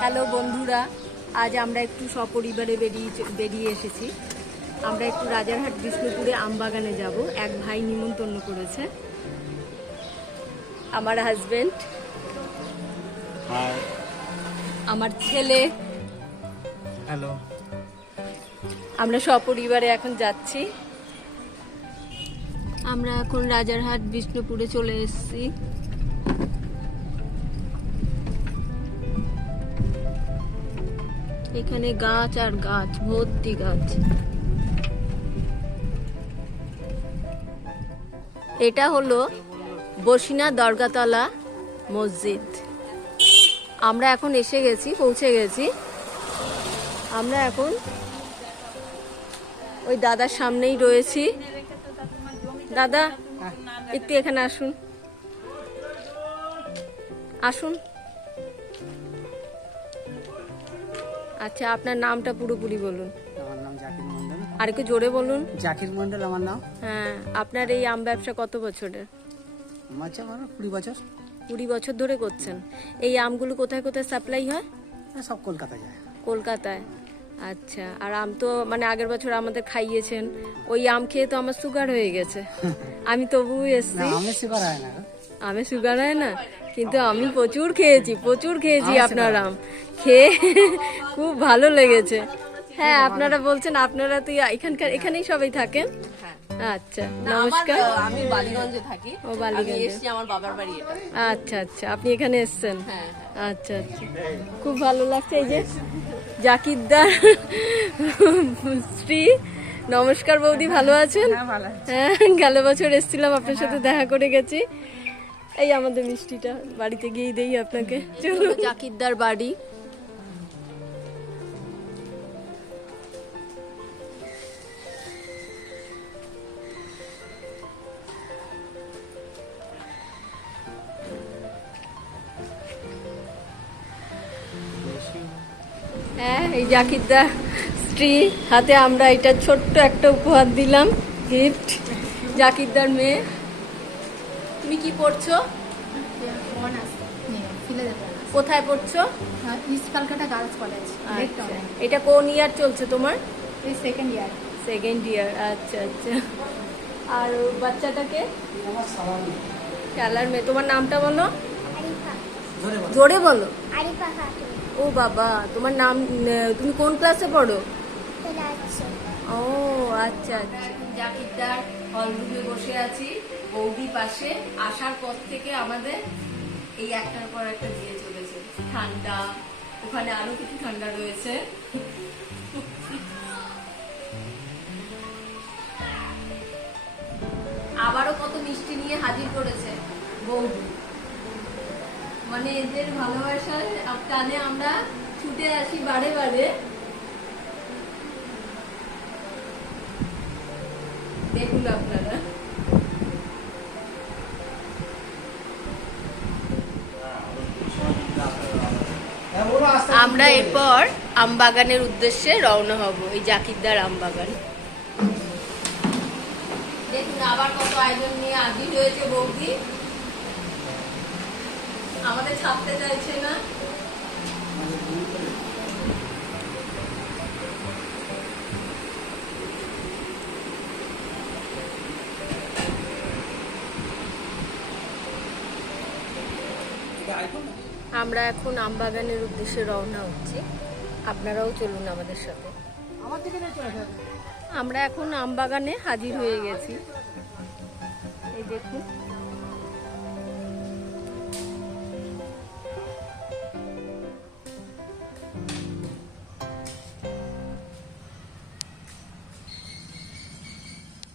Hello বন্ধুরা, আজ আমরা একটু সপরিবারে বেরিয়ে এসেছি। আমরা একটু রাজারহাট বিষ্ণুপুরে আমবাগানে যাব। এক ভাই নিমন্ত্রণ করেছে, আমার হাজবেন্ড, আমার ছেলে। হ্যালো। আমরা সপরিবারে এখন যাচ্ছি। আমরা এখন রাজারহাট বিষ্ণুপুরে চলে এসেছি। এখানে গাছ আর গাছ, ভর্তি গাছ। এটা হলো বসিনা দরগাতলা মসজিদ। আমরা এখন এসে গেছি, পৌঁছে গেছি। আমরা এখন ওই দাদার সামনেই রয়েছি। দাদা একটু এখানে আসুন, আসুন। আচ্ছা, আপনার নামটা পুরোপুরি বলুন। আমার নাম জাকির মন্ডল। আর একটু জোরে বলুন। জাকির মন্ডল আমার নাম। হ্যাঁ, আপনার এই আম ব্যবসা কত বছরের? আমার 20 বছর। 20 বছর ধরে করছেন। এই আমগুলো কোথায় কোথায় সাপ্লাই হয়? সব কলকাতা যায়। কলকাতায়। আচ্ছা, আর আম তো মানে আগের বছর আমাদের খাইয়েছেন। ওই আম খেয়ে তো আমার সুগার হয়ে গেছে। আমি তবুও না, এসছি। আমি সুগার হয় না। আমে সুগার হয় না, কিন্তু আমি প্রচুর খেয়েছি আপনার আম খেয়ে। খুব ভালো লেগেছে। হ্যাঁ, আপনারা বলছেন আপনারা তো এখানেই সবাই থাকেন। আচ্ছা, নমস্কার। আমি বালিগঞ্জে থাকি। ও, বালিগঞ্জে। আমি এসেছি, আমার বাবার বাড়ি এটা। আচ্ছা আচ্ছা, আপনি এখানে এসেছেন। হ্যাঁ, আচ্ছা আচ্ছা, খুব ভালো লাগছে। এই যে জাকিরদার স্ত্রী। নমস্কার বৌদি, ভালো আছেন? হ্যাঁ, গেল বছর এসেছিলাম, আপনার সাথে দেখা করে গেছি। এই আমাদের মিষ্টিটা বাড়িতে গিয়েই দেই আপনাকে। চলো, জাকিরদার বাড়ি। হ্যাঁ, এই জাকিরদার স্ত্রী হাতে আমরা এটা ছোট্ট একটা উপহার দিলাম, গিফট। জাকিরদার মেয়ে। তুমি কি পড়ছো? কোথায় পড়ছো? East Kolkata girls college. এটা কোন ইয়ার চলছে তোমার? Second year. Second year. আচ্ছা আচ্ছা। আর বাচ্চাটাকে? শালার মেয়ে। তোমার নামটা বলো, জোরে বলো। ও বাবা, তোমার নাম, তুমি কোন ক্লাসে পড়ো? ও আচ্ছা আচ্ছা। জাকিরদার হলরুমে বসে আছি, বৌদি পাশে। আসার পর থেকে আমাদের এই একটার পর একটা দিয়ে চলেছে। ঠান্ডা, ওখানে আরো কিছু ঠান্ডা রয়েছে। আবারও কত মিষ্টি নিয়ে হাজির করেছে বৌদি। মানে এদের ভালোবাসার টানে আমরা ছুটে আসি বারে বারে। দেখুন আপনারা। আমরা এরপর আমবাগানের উদ্দেশ্যে রওনা হব। এই জাকিরদার আমবাগান। দেখুন আবার কত আয়োজন নিয়ে হাজির হয়েছে বৌদি। আমাদের ছাড়তে চাইছে না। আমরা এখন আমবাগানের উদ্দেশ্যে রওনা হচ্ছি। আপনারাও চলুন আমাদের সাথে। আমরা এখন আমবাগানে হাজির হয়ে গেছি। এই দেখুন,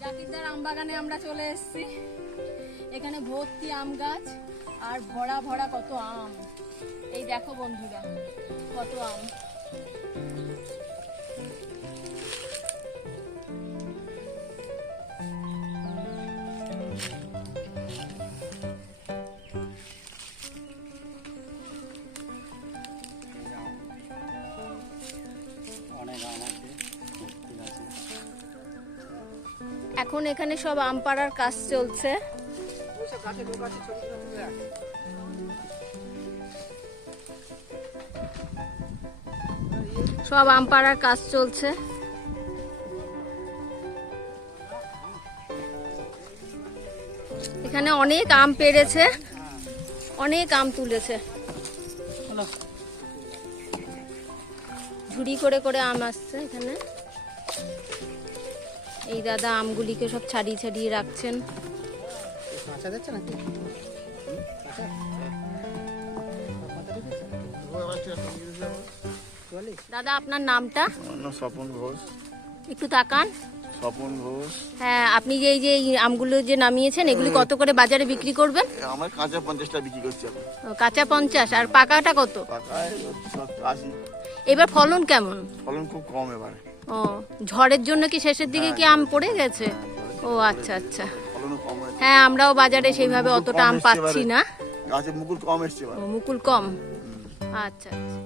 জাকিরদার আমবাগানে আমরা চলে এসেছি। এখানে ভর্তি আম গাছ আর ভরা ভরা কত আম। এই দেখো বন্ধুরা, কত আম। এখন এখানে সব আম পাড়ার কাজ চলছে। সব আম পাড়ার কাজ চলছে। এখানে অনেক আম পেড়েছে, অনেক আম তুলেছে, ঝুড়ি করে করে আম আসছে এখানে। এই দাদা আমগুলিকে সব ছাড়িয়ে ছাড়িয়ে রাখছেন। কাঁচা দিচ্ছে নাকি? দাদা আপনার নামটা? আমার নাম স্বপন ঘোষ। একটু তাকান। স্বপন ঘোষ। হ্যাঁ, আপনি যে এই আমগুলো যে নামিয়েছেন এগুলি কত করে বাজারে বিক্রি করবেন? আমার কাঁচা 50 টাকা বিক্রি করছি এখন। কাঁচা 50 আর পাকাটা কত? পাকায় 80। এবার ফলন কেমন? ফলন খুব কম এবারে। ও, ঝড়ের জন্য কি শেষের দিকে কি আম পড়ে গেছে? ও আচ্ছা আচ্ছা। ফলনও কম হয়েছে। হ্যাঁ, আমরাও বাজারে সেইভাবে অতটা আম পাচ্ছি না। গাছে মুকুল কম এসছে ও, এবার। মুকুল কম। আচ্ছা আচ্ছা।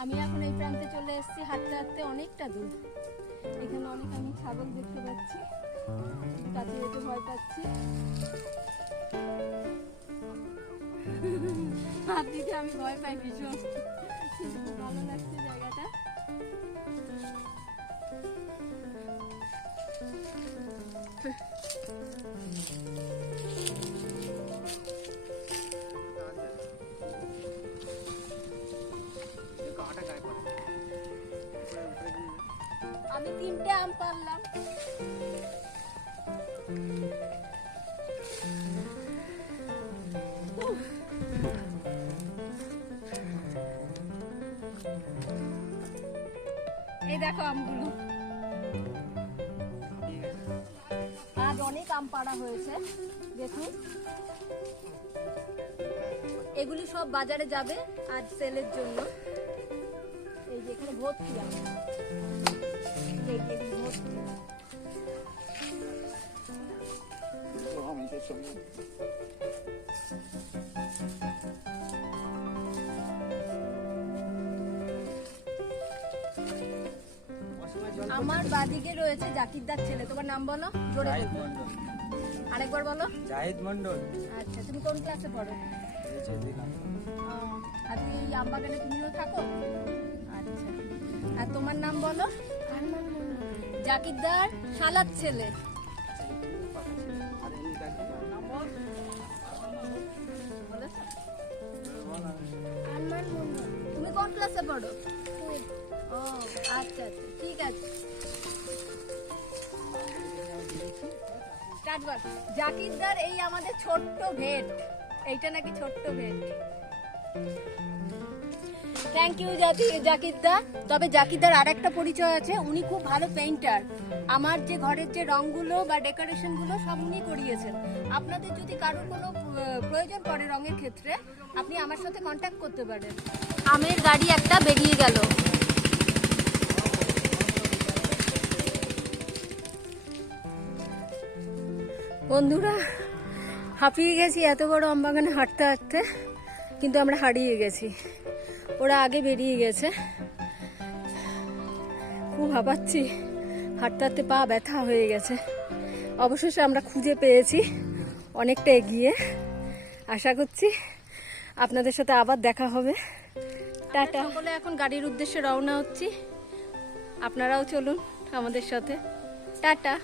আমি এখন এই প্রান্তে চলে এসেছি, হাঁটতে হাঁটতে অনেকটা দূর। এখানে অনেক আমি ছাগল দেখতে পাচ্ছি, কাছে যেতে ভয় পাচ্ছি। হাত দিতে আমি ভয় পাই ভীষণ, কিন্তু খুব ভালো লাগছে জায়গাটা। আমি 3টে আম পারলাম। এই দেখো আমগুলো, আজ অনেক আম পাড়া হয়েছে দেখুন। এগুলি সব বাজারে যাবে আজ সেলের জন্য। এই যে এখানে ভর্তি আম, এই যে ভর্তি। আমার বাদিকে রয়েছে জাকিরদার ছেলে। তোমার নাম বলো, জোরে বলো। আরেকবার বলো। জাহিদ মন্ডল। আচ্ছা, তুমি কোন ক্লাসে পড়ো? ও, আর তুমি এই আমবাগানে তুমিও থাকো? আচ্ছা, আর তোমার নাম বলো? জাকিরদার শালার ছেলে। তুমি কোন ক্লাসে পড়ো? ও আচ্ছা আচ্ছা, ঠিক আছে। জাকিরদার এই আমাদের ছোট্ট ভেট, এইটা নাকি ছোট্ট ভেট। Thank you জাকিরদা। তবে জাকিরদার আর একটা পরিচয় আছে, উনি খুব ভালো পেইন্টার। আমার যে ঘরের যে রংগুলো বা ডেকোরেশনগুলো সব উনি করিয়েছেন। আপনাদের যদি কারোর কোনো প্রয়োজন পড়ে রঙের ক্ষেত্রে, আপনি আমার সাথে কন্ট্যাক্ট করতে পারেন। আমের গাড়ি একটা বেরিয়ে গেল। বন্ধুরা, হাঁপিয়ে গেছি এত বড় আমবাগানে হাঁটতে হাঁটতে, কিন্তু আমরা হারিয়ে গেছি। ওরা আগে বেরিয়ে গেছে। খুব হাঁপাচ্ছি, হাঁটতে হাঁটতে পা ব্যথা হয়ে গেছে। অবশেষে আমরা খুঁজে পেয়েছি, অনেকটা এগিয়ে। আশা করছি আপনাদের সাথে আবার দেখা হবে। টাটা। সকলে এখন গাড়ির উদ্দেশ্যে রওনা হচ্ছি, আপনারাও চলুন আমাদের সাথে। টাটা।